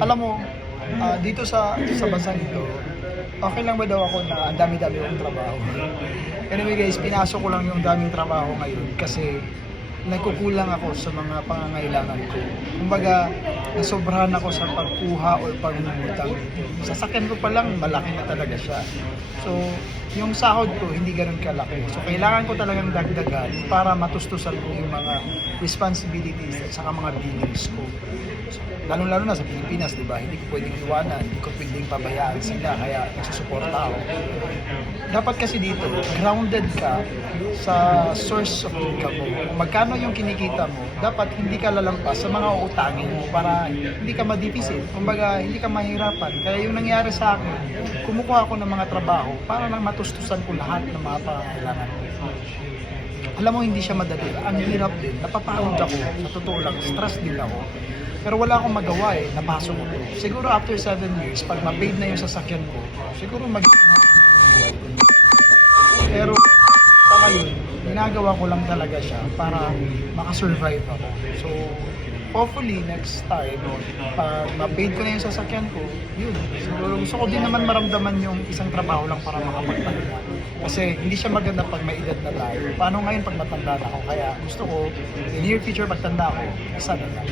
Alam mo, dito sa bansang ito, okay lang ba daw ako na ang dami-dami kong trabaho? Anyway guys, pinasok ko lang yung daming trabaho ngayon kasi nagkukulang ako sa mga pangangailangan ko. Kumbaga, nasobrahan ako sa pagkuha o pangungutang dito. Sasakyan ko pa lang, malaki na talaga siya. So, yung sahod ko, hindi ganun kalaki. So, kailangan ko talagang dagdagan para matustusan ko yung mga responsibilities at saka mga billings ko. So, lalong-lalo na sa Pilipinas, di ba? Hindi ko pwedeng iwanan, hindi ko pwedeng pabayaan sila, kaya nagsusuporta ako. Dapat kasi dito, grounded ka sa source of income mo. Kung magkano yung kinikita mo, dapat hindi ka lalampas sa mga uutangin mo para hindi ka ma-deficit. Kumbaga, hindi ka mahirapan. Kaya yung nangyari sa akin, kumukuha ako ng mga trabaho para lang matustusan ko lahat ng mga pangangailangan ko. Alam mo, hindi siya madali. Ang hirap din. Napapagod ako. Sa totoo lang, stress din ako. Pero wala akong magawa napasok ko. Siguro after 7 years, pag ma-paid na yung sasakyan ko, siguro buhay ko. Pero sa ngayon, ginagawa ko lang talaga siya para makasurvive ako. So, hopefully next time, pag ma-paid ko na yung sasakyan ko, yun. Siguro gusto ko din naman maramdaman yung isang trabaho lang para makapagpahinga. Kasi hindi siya maganda pag may edad na tayo. Paano ngayon pag matanda na ako? Kaya gusto ko, in near future pagtanda ako, isa na lang.